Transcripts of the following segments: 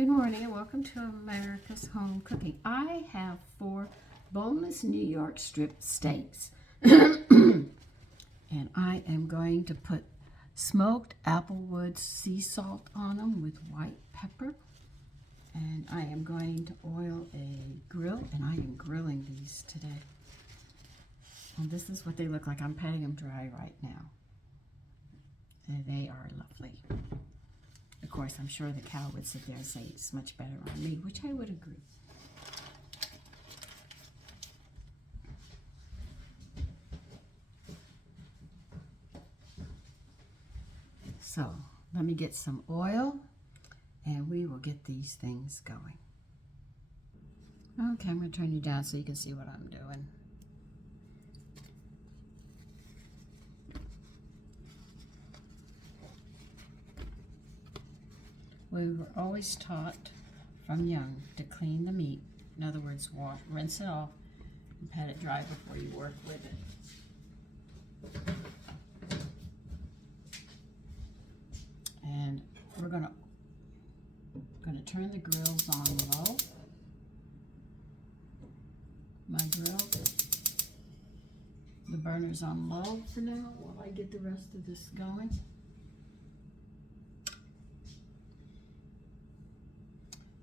Good morning and welcome to America's Home Cooking. I have 4 boneless New York strip steaks. And I am going to put smoked Applewood sea salt on them with white pepper. And I am going to oil a grill, and I am grilling these today. And this is what they look like. I'm patting them dry right now. And they are lovely. Of course, I'm sure the cow would sit there and say it's much better on me, which I would agree. So, let me get some oil, and we will get these things going. Okay, I'm going to turn you down so you can see what I'm doing. We were always taught from young to clean the meat. In other words, rinse it off and pat it dry before you work with it. And we're gonna turn the grills on low. My grill, the burner's on low for now while I get the rest of this going.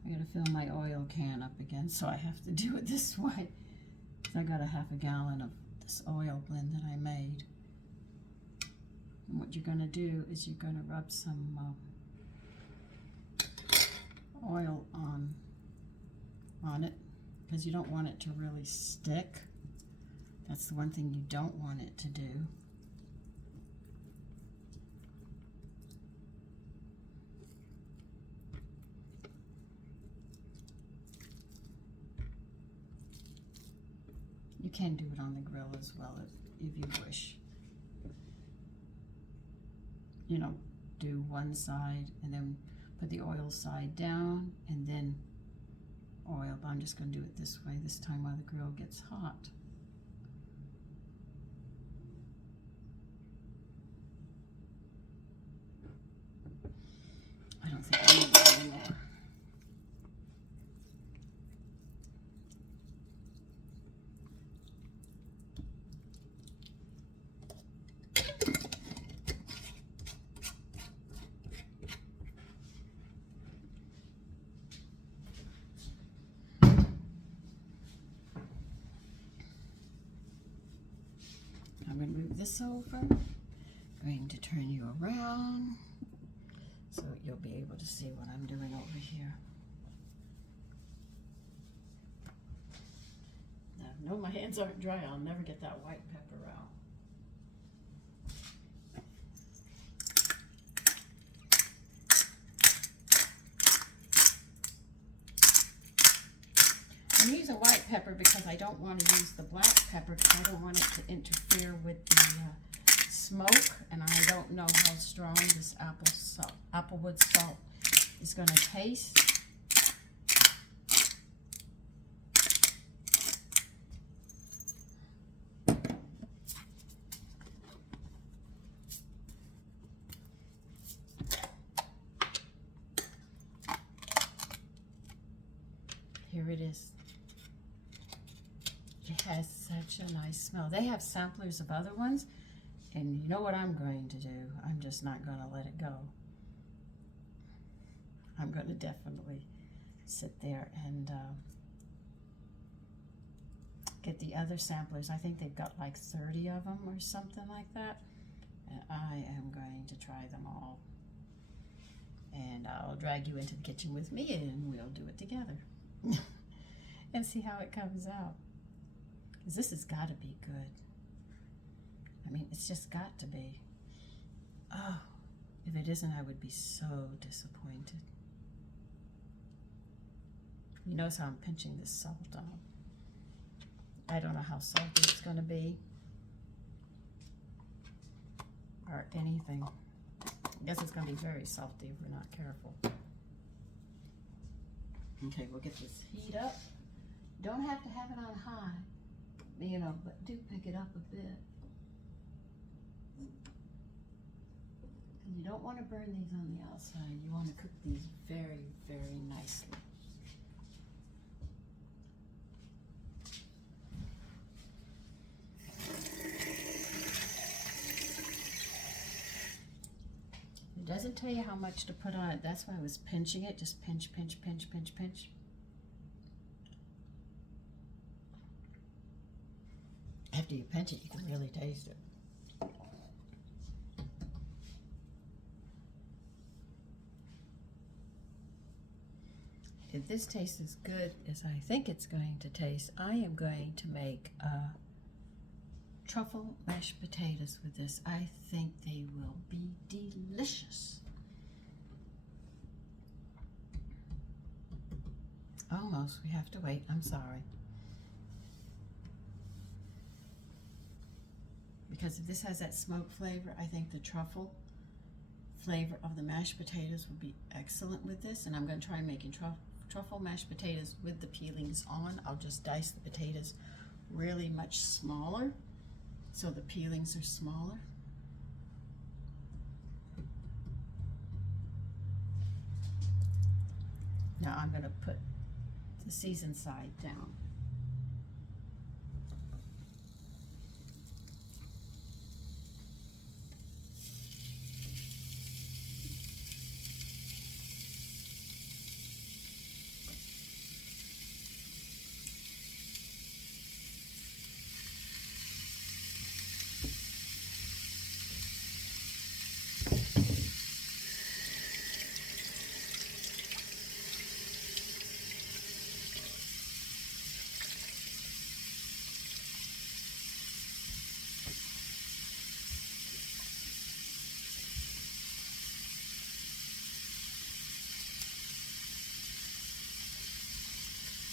I gotta fill my oil can up again, so I have to do it this way. I got a half a gallon of this oil blend that I made. And what you're gonna do is you're gonna rub some oil on it, because you don't want it to really stick. That's the one thing you don't want it to do. You can do it on the grill as well if you wish. You know, do one side and then put the oil side down and then oil. But I'm just going to do it this way this time while the grill gets hot. I don't think I need it anymore. I'm going to move this over. I'm going to turn you around so you'll be able to see what I'm doing over here. Now, no, my hands aren't dry. I'll never get that white pepper out. I'm using white pepper because I don't want to use the black pepper because I don't want it to interfere with the smoke, and I don't know how strong this Applewood salt is going to taste. Here it is. It has such a nice smell. They have samplers of other ones, and you know what I'm going to do? I'm just not going to let it go. I'm going to definitely sit there and get the other samplers. I think they've got like 30 of them or something like that, and I am going to try them all. And I'll drag you into the kitchen with me, and we'll do it together. And see how it comes out. Because this has got to be good. I mean, it's just got to be. Oh, if it isn't, I would be so disappointed. You notice how I'm pinching this salt on. I don't know how salty it's going to be. Or anything. I guess it's going to be very salty if we're not careful. Okay, we'll get this heat up. Don't have to have it on high, you know, but do pick it up a bit. You don't want to burn these on the outside. You want to cook these very, very nicely. It doesn't tell you how much to put on it. That's why I was pinching it. Just pinch, pinch, pinch, pinch, pinch. After you pinch it, you can really taste it. If this tastes as good as I think it's going to taste, I am going to make truffle mashed potatoes with this. I think they will be delicious. Almost, we have to wait, I'm sorry. Because if this has that smoke flavor, I think the truffle flavor of the mashed potatoes would be excellent with this. And I'm going to try making truffle mashed potatoes with the peelings on. I'll just dice the potatoes really much smaller so the peelings are smaller. Now I'm going to put the seasoned side down.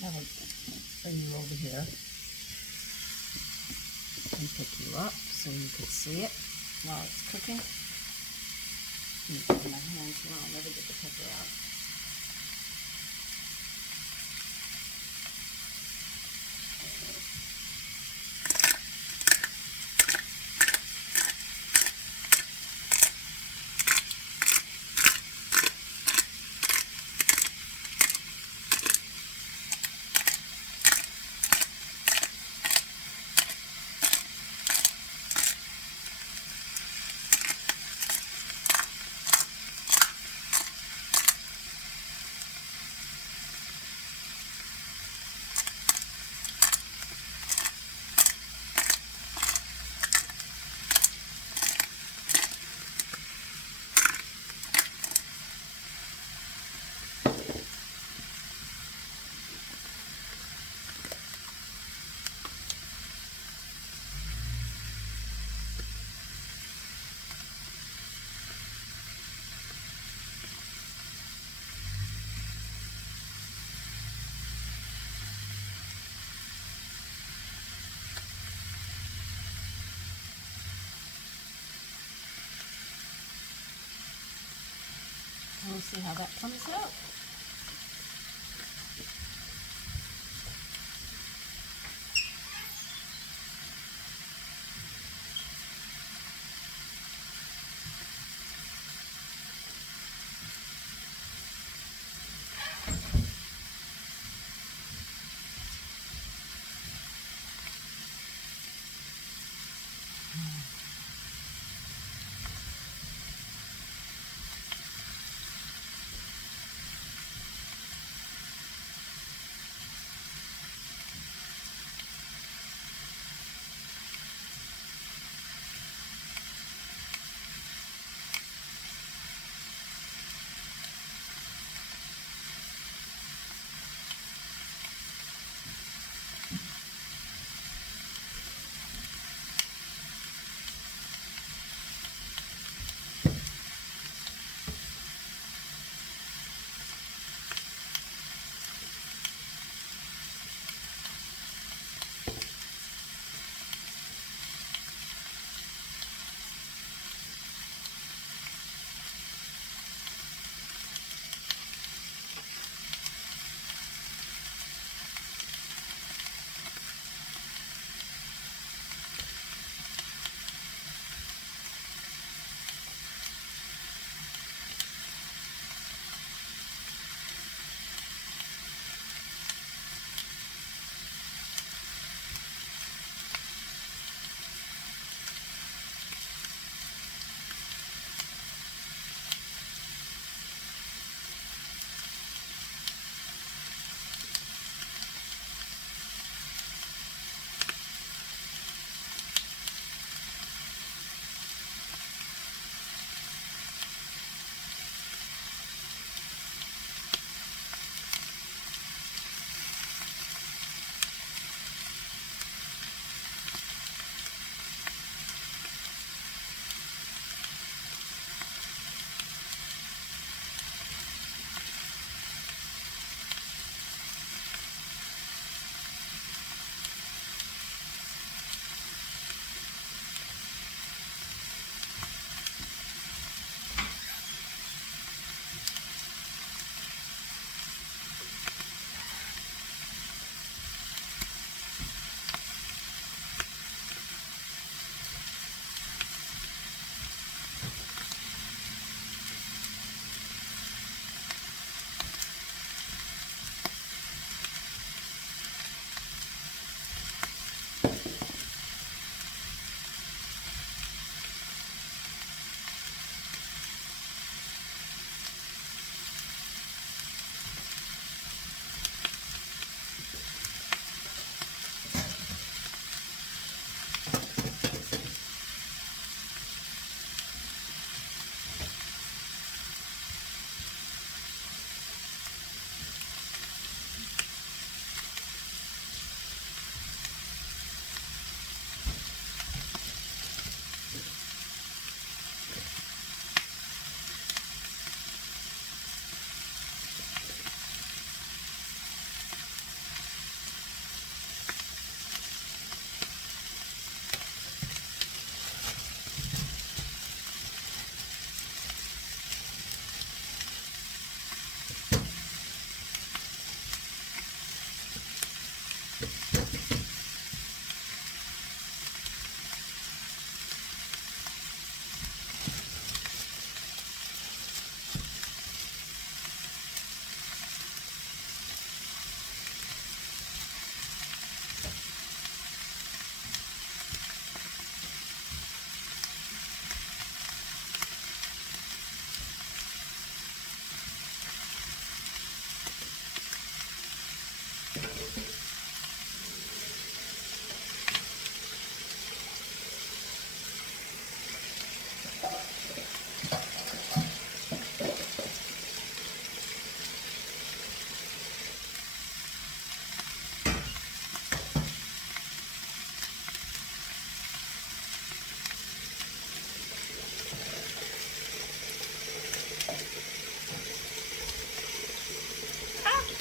Now I'll bring you over here and pick you up so you can see it while it's cooking. My hands, well, I'll never get the pepper out. We'll see how that comes out.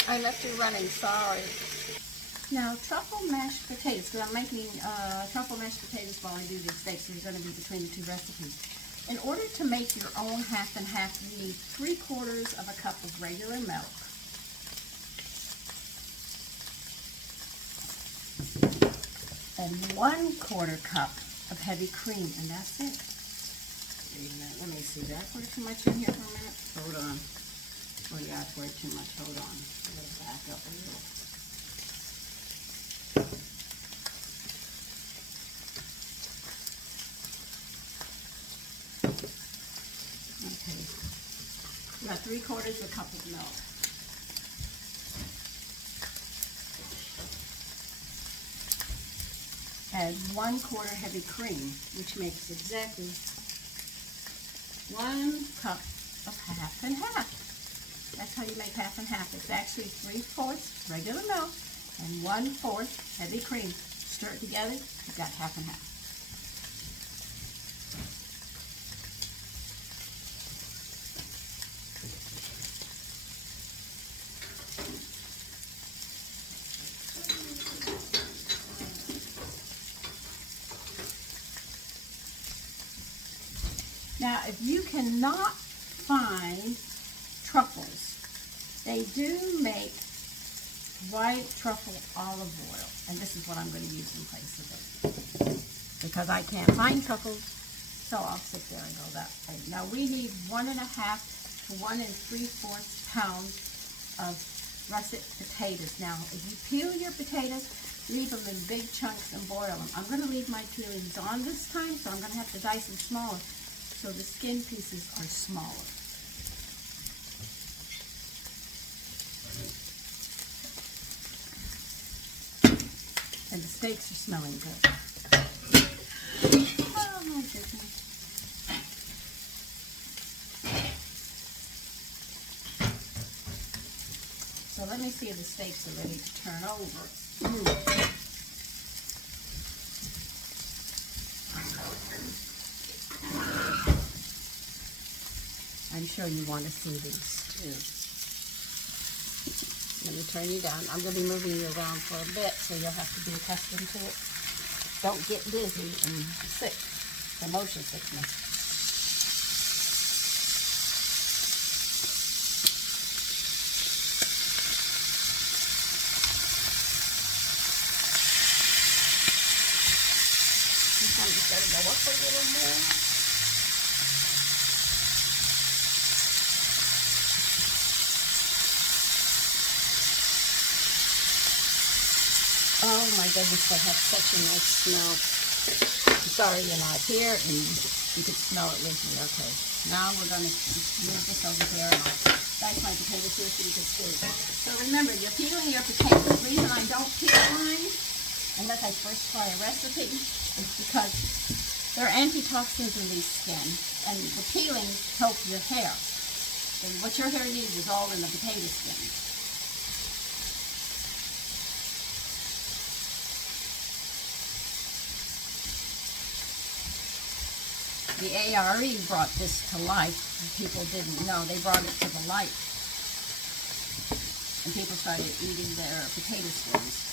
I left you running, sorry. Now, truffle mashed potatoes, because I'm making truffle mashed potatoes while I do these steaks, so they're going to be between the two recipes. In order to make your own half and half, you need 3/4 of a cup of regular milk, and 1/4 cup of heavy cream, and that's it. Wait a minute, let me see, did I pour too much in here for a minute? Hold on. Oh yeah, I poured too much, hold on. I'm going to back up a little. Okay, we got 3/4 of a cup of milk. Add 1/4 heavy cream, which makes exactly 1 cup of half and half. That's how you make half and half. It's actually 3/4 regular milk and 1/4 heavy cream. Stir it together, you've got half and half. Now, if you cannot find truffles, they do make white truffle olive oil, and this is what I'm going to use in place of it. Because I can't find truffles, so I'll sit there and go that way. Now, we need 1 1/2 to 1 3/4 pounds of russet potatoes. Now, if you peel your potatoes, leave them in big chunks and boil them. I'm going to leave my peelings on this time, so I'm going to have to dice them smaller, so the skin pieces are smaller. And the steaks are smelling good. Oh my goodness. So let me see if the steaks are ready to turn over. I'm sure you want to see these too. Let me turn you down. I'm going to be moving you around for a bit, so you'll have to be accustomed to it. Don't get dizzy and sick, the motion sickness. This one just got to go up a little more. Oh my goodness, I have such a nice smell. I'm sorry you're not here and you could smell it with me. Okay, now we're going to move this over here and I'll dice my potatoes here so you can see. So remember, you're peeling your potatoes. The reason I don't peel mine unless I first try a recipe is because there are antitoxins in these skin, and the peeling helps your hair. And what your hair needs is all in the potato skin. The ARE brought this to life. People didn't know. They brought it to the light. And people started eating their potato skins.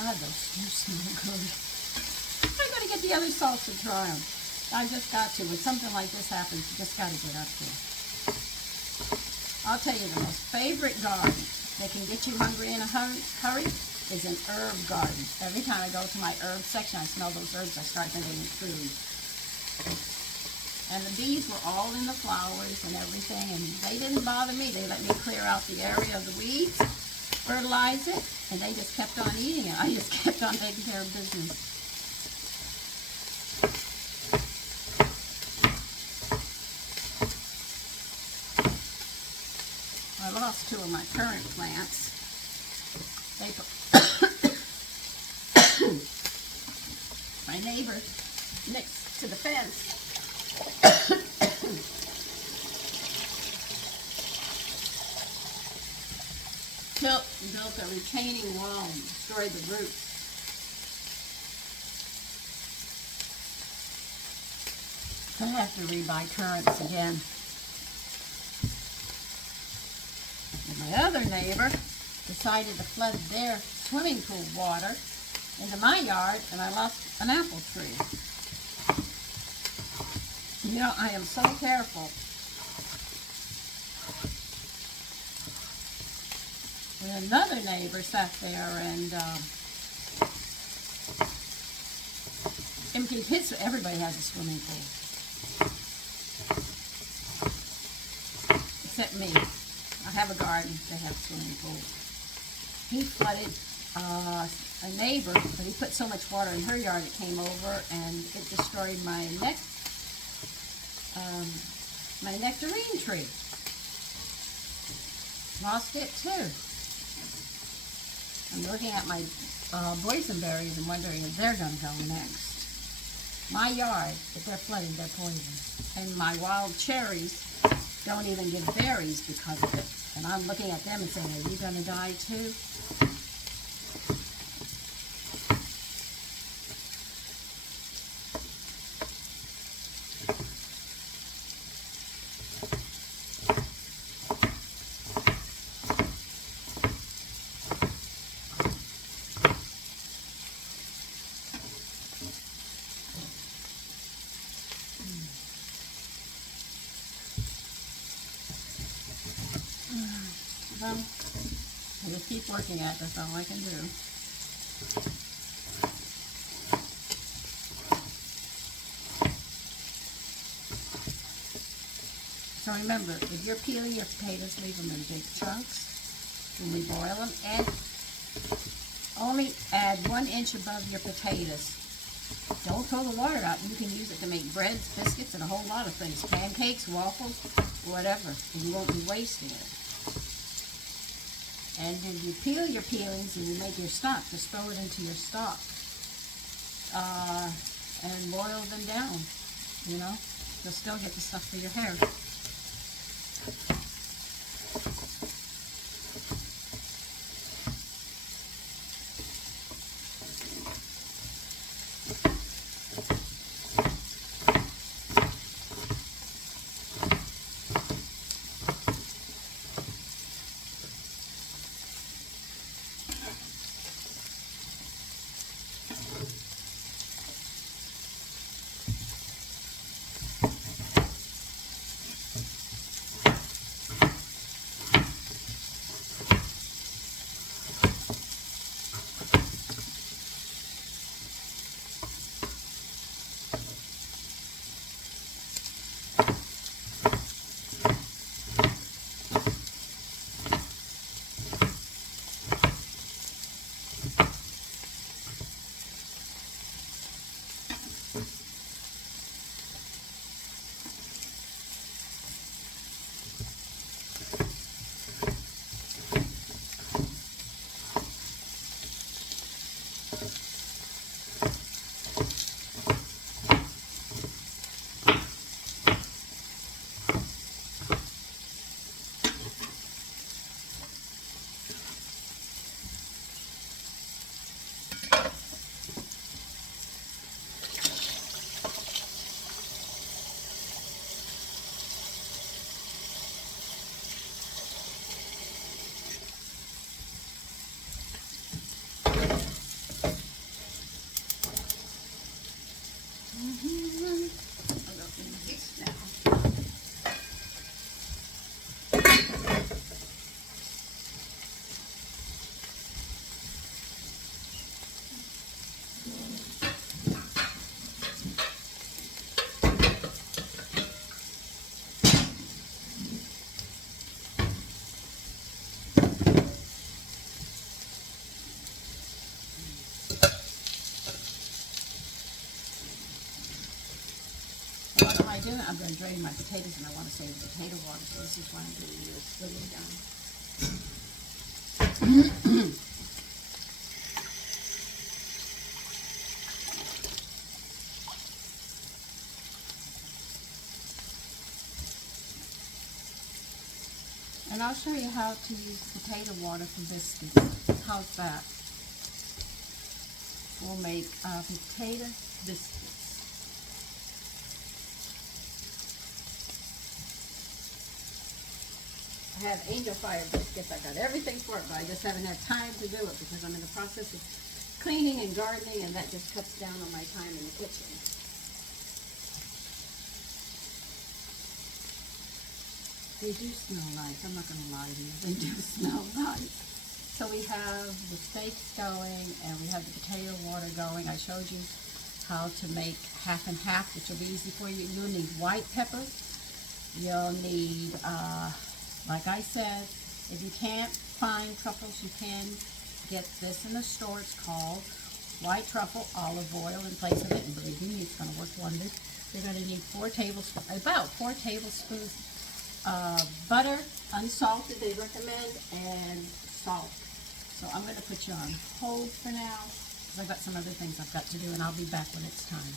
God, those stews smell good. I gotta get the other salts to try them. I just got to. When something like this happens, you just gotta get up there. I'll tell you the most favorite garden that can get you hungry in a hurry is an herb garden. Every time I go to my herb section, I smell those herbs, I start thinking of food. And the bees were all in the flowers and everything, and they didn't bother me. They let me clear out the area of the weeds, fertilize it, and they just kept on eating it. I just kept on taking care of business. I lost 2 of my currant plants. They my neighbor next to the fence built a retaining wall and destroyed the roots. I have to rebuy currants again. And my other neighbor decided to flood their swimming pool water into my yard, and I lost an apple tree. You know, I am so careful. And another neighbor sat there and emptied his. Everybody has a swimming pool, except me. I have a garden. They have a swimming pool. He flooded a neighbor, but he put so much water in her yard it came over and it destroyed my nectarine tree. Lost it too. I'm looking at my boysenberries and wondering if they're going to go next. My yard, if they're flooded, they're poison. And my wild cherries don't even give berries because of it. And I'm looking at them and saying, are you going to die too? Well, I just keep working at it. That's all I can do. So remember, if you're peeling your potatoes, leave them in big chunks when we boil them, and only add 1 inch above your potatoes. Don't throw the water out. You can use it to make breads, biscuits, and a whole lot of things. Pancakes, waffles, whatever. And you won't be wasting it. And then you peel your peelings and you make your stock. Just throw it into your stock. And boil them down. You know, you'll still get the stuff for your hair. What am I doing? I'm going to drain my potatoes, and I want to save the potato water, so this is why I'm doing this splitting down. And I'll show you how to use potato water for biscuits. How's that? We'll make potato biscuits. have angel fire biscuits. I got everything for it, but I just haven't had time to do it because I'm in the process of cleaning and gardening, and that just cuts down on my time in the kitchen. They do smell nice. I'm not going to lie to you. They do smell nice. So we have the steaks going, and we have the potato water going. I showed you how to make half and half, which will be easy for you. You'll need white peppers. You'll need, like I said, if you can't find truffles, you can get this in the store. It's called white truffle olive oil in place of it, and believe me, it's going to work wonders. You're going to need about 4 tablespoons of butter, unsalted, they recommend, and salt. So I'm going to put you on hold for now because I've got some other things I've got to do, and I'll be back when it's time.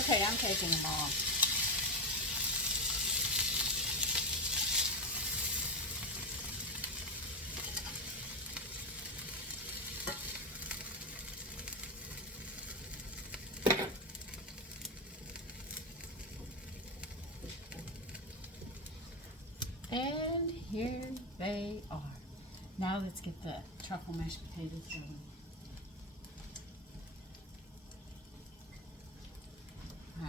Okay, I'm taking them off. And here they are. Now let's get the truffle mashed potatoes going.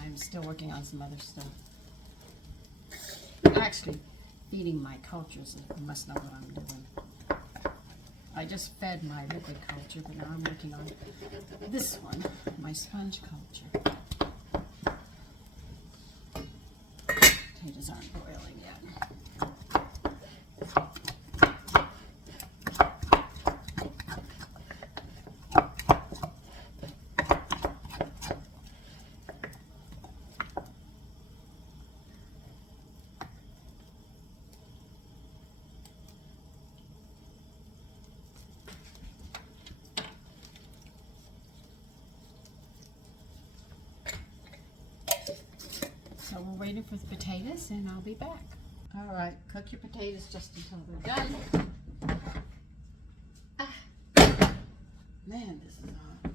I'm still working on some other stuff. Actually, feeding my cultures. You must know what I'm doing. I just fed my liquid culture, but now I'm working on this one, my sponge culture. Potatoes aren't boiling yet. So we're waiting for the potatoes, and I'll be back. All right, cook your potatoes just until they're done. Man, this is hot.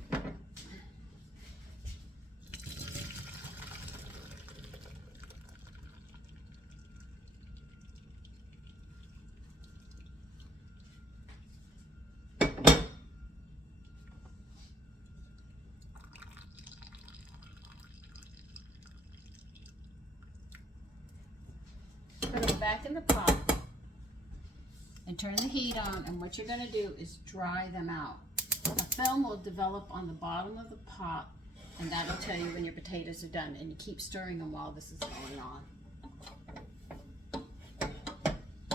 Put them back in the pot and turn the heat on, and what you're going to do is dry them out. A film will develop on the bottom of the pot, and that'll tell you when your potatoes are done, and you keep stirring them while this is going on.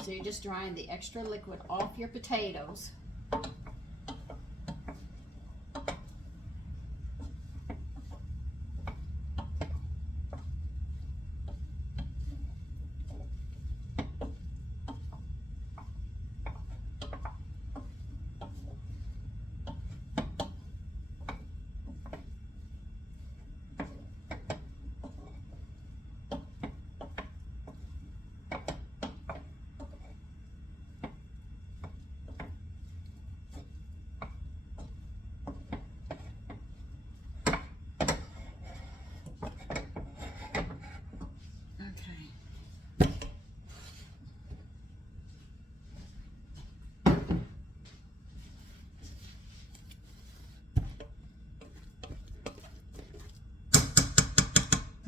So you're just drying the extra liquid off your potatoes.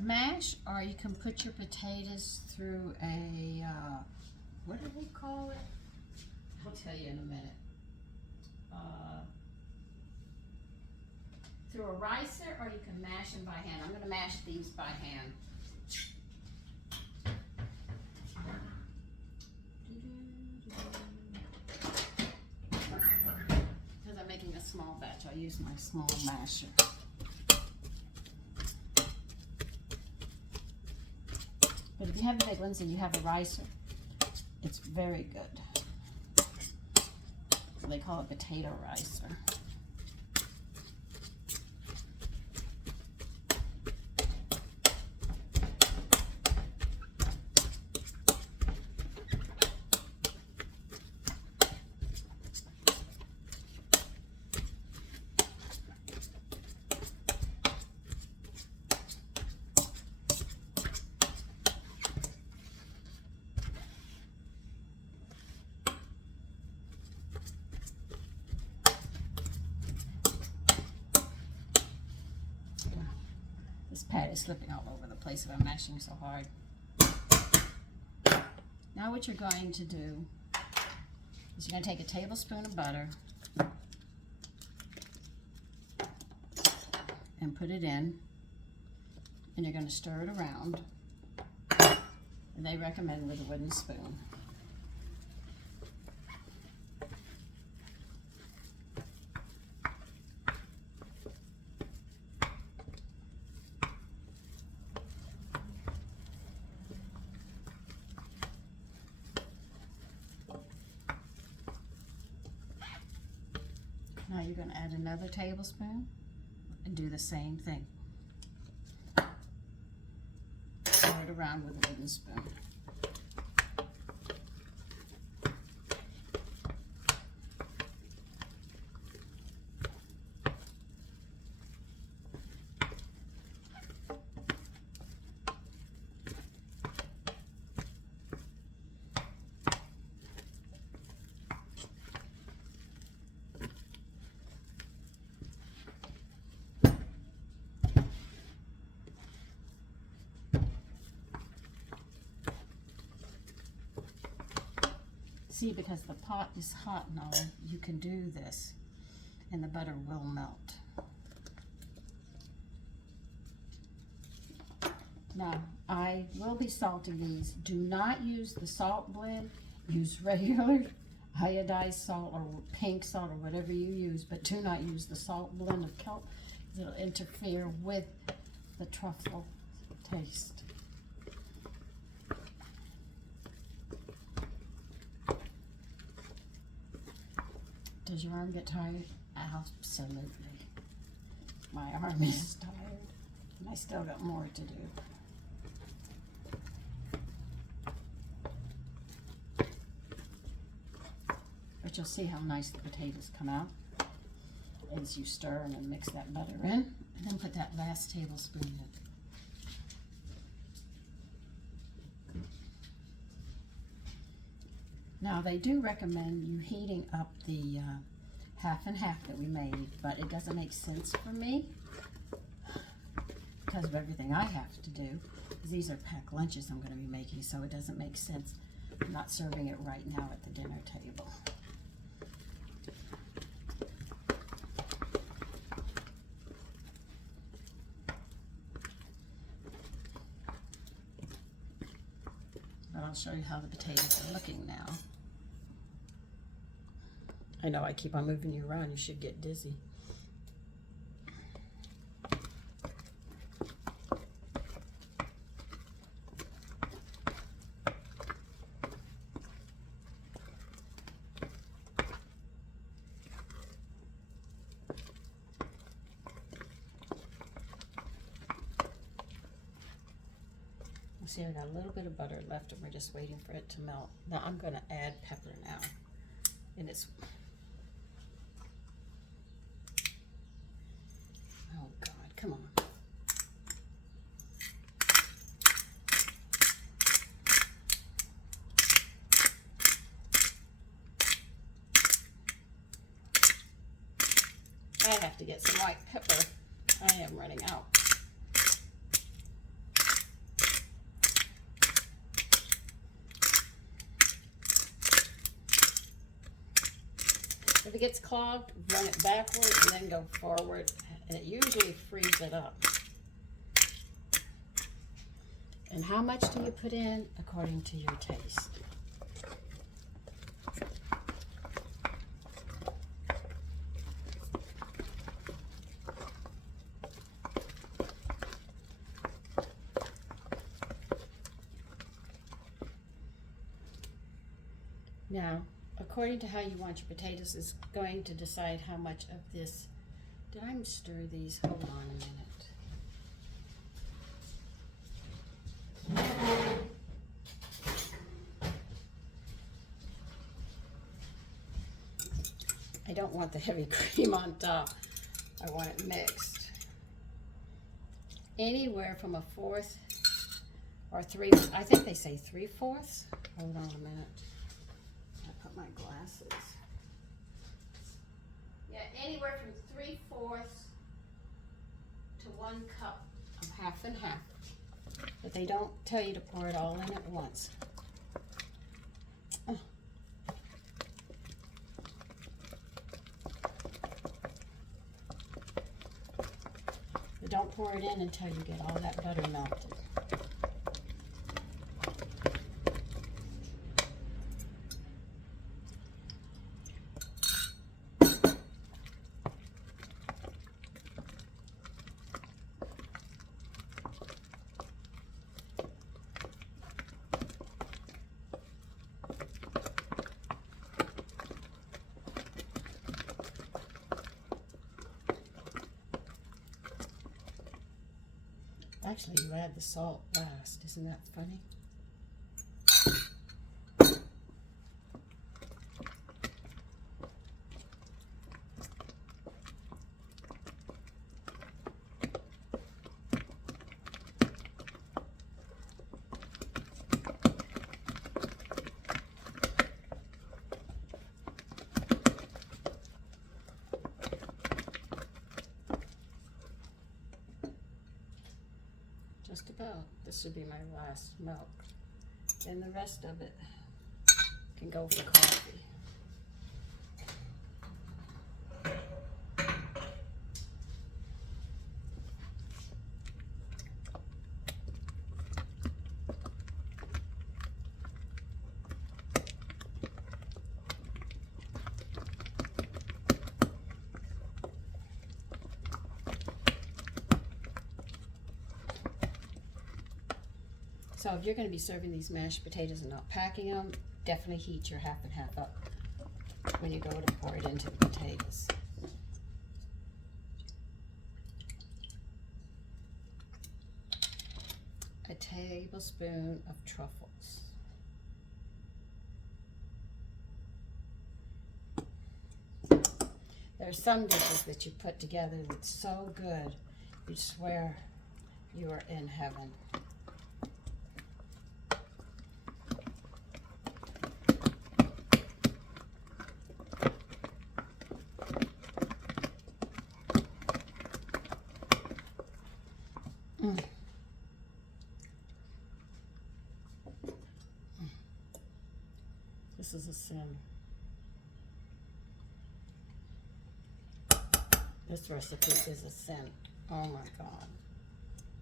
Mash, or you can put your potatoes through a, what do we call it? I'll tell you in a minute. Through a ricer, or you can mash them by hand. I'm going to mash these by hand. Because I'm making a small batch, I'll use my small masher. But if you have the big ones and you have a ricer, it's very good. So they call it potato ricer. slipping all over the place if I'm mashing so hard. Now what you're going to do is you're going to take a tablespoon of butter and put it in, and you're going to stir it around. And they recommend with a wooden spoon. Now you're going to add another tablespoon and do the same thing. Stir it around with a wooden spoon. See, because the pot is hot now, you can do this and the butter will melt. Now, I will be salting these. Do not use the salt blend. Use regular iodized salt or pink salt or whatever you use, but do not use the salt blend of kelp because it'll interfere with the truffle taste. Does your arm get tired? Absolutely. My arm is tired, and I still got more to do. But you'll see how nice the potatoes come out as you stir and then mix that butter in, and then put that last tablespoon in. Now, they do recommend you heating up the half and half that we made, but it doesn't make sense for me because of everything I have to do. These are packed lunches I'm going to be making, so it doesn't make sense. I'm not serving it right now at the dinner table. But I'll show you how the potatoes are looking now. I know I keep on moving you around, you should get dizzy. See, I got a little bit of butter left and we're just waiting for it to melt. Now I'm going to add pepper now. And it's, oh God, come on. I have to get some white pepper. I am running out. If it gets clogged, run it backward and then go forward, and it usually frees it up. And how much do you put in? According to your taste. Now, according to how you want your potatoes is going to decide how much of this. Did I stir these? Hold on a minute. I don't want the heavy cream on top. I want it mixed. Anywhere from a fourth or three, I think they say 3/4. Hold on a minute. My glasses. Yeah, anywhere from 3/4 to 1 cup of half and half. But they don't tell you to pour it all in at once. But don't pour it in until you get all that butter melted. Actually, you add the salt last. Isn't that funny? Just about. This should be my last milk. And the rest of it can go for coffee. So if you're going to be serving these mashed potatoes and not packing them, definitely heat your half and half up when you go to pour it into the potatoes. A tablespoon of truffles. There are some dishes that you put together that's so good, you swear you are in heaven. This is a sin. This recipe is a sin. Oh my God.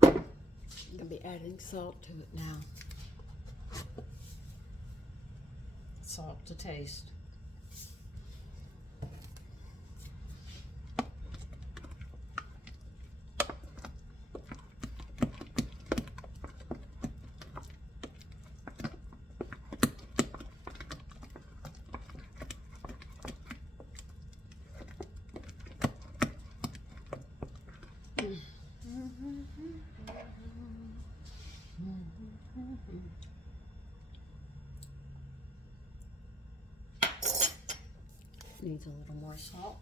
I'm going to be adding salt to it now. Salt to taste. Needs a little more salt.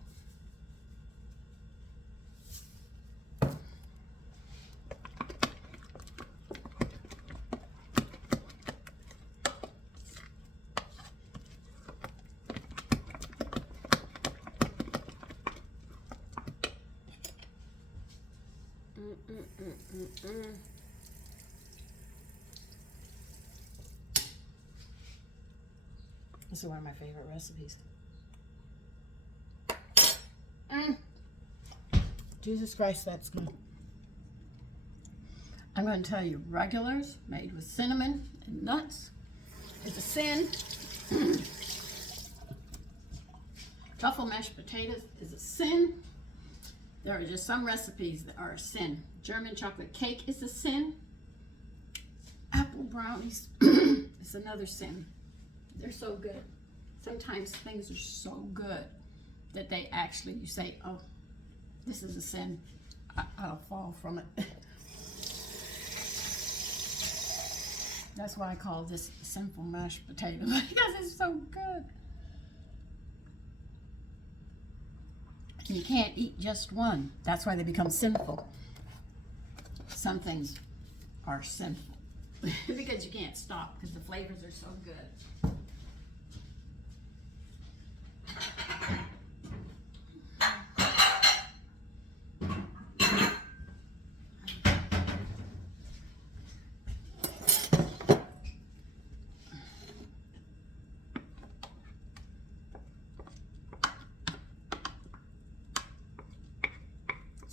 This is one of my favorite recipes. Jesus Christ, that's good. I'm going to tell you, regulars made with cinnamon and nuts is a sin. Truffle mashed potatoes is a sin. There are just some recipes that are a sin. German chocolate cake is a sin. Apple brownies is another sin. They're so good. Sometimes things are so good that they actually, you say, oh, this is a sin. I'll fall from it. That's why I call this sinful mashed potato, because it's so good. And you can't eat just one. That's why they become sinful. Some things are sinful because you can't stop because the flavors are so good.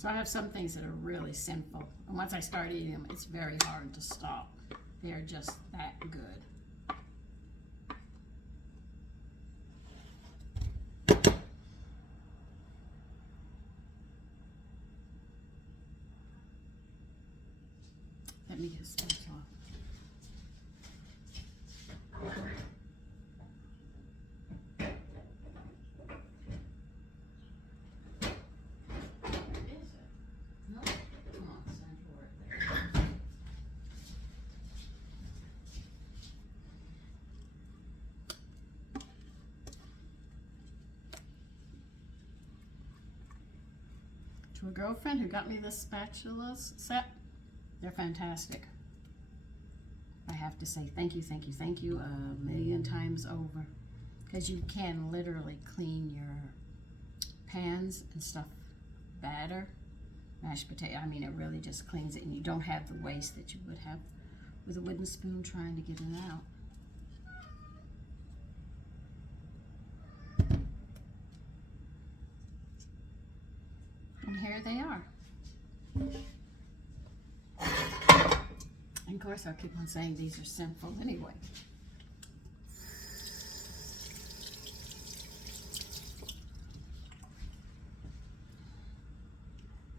So I have some things that are really sinful. And once I start eating them, it's very hard to stop. They're just that good. Let me get a spatula. To a girlfriend who got me this spatulas set. They're fantastic. I have to say thank you, thank you, thank you a million times over. Because you can literally clean your pans and stuff better. Mashed potato, I mean, it really just cleans it, and you don't have the waste that you would have with a wooden spoon trying to get it out. And here they are. And of course, I'll keep on saying these are sinful anyway.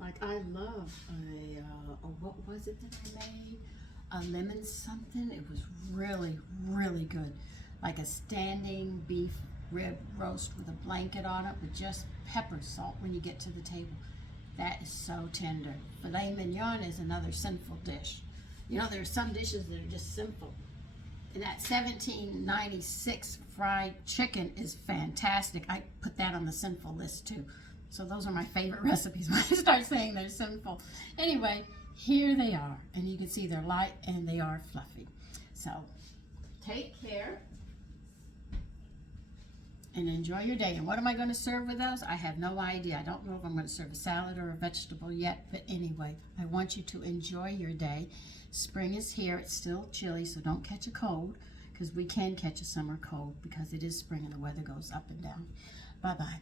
Like, I love what was it that I made? A lemon something. It was really, really good. Like a standing beef rib roast with a blanket on it with just pepper salt when you get to the table. That is so tender. Filet mignon is another sinful dish. You know, there are some dishes that are just simple. And that 1796 fried chicken is fantastic. I put that on the sinful list too. So those are my favorite recipes when I start saying they're sinful. Anyway, here they are. And you can see they're light and they are fluffy. So take care and enjoy your day. And what am I going to serve with those? I have no idea. I don't know if I'm going to serve a salad or a vegetable yet. But anyway, I want you to enjoy your day. Spring is here. It's still chilly, so don't catch a cold, because we can catch a summer cold because it is spring and the weather goes up and down. Bye-bye.